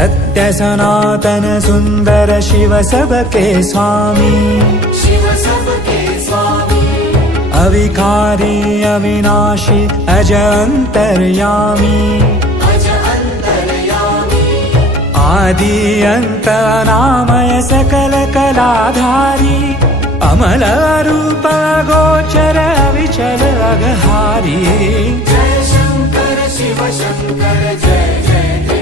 सत्य सनातन सुंदर शिव सबके स्वामी, शिव सबके स्वामी, अविकारी अविनाशी अज अंतर्यामी, अज अंतर्यामी, आदि अंत नामय सकल कलाधारी, अमल रूप गोचर अविचल अघहारी। जय शंकर शिव शंकर जय जय देव।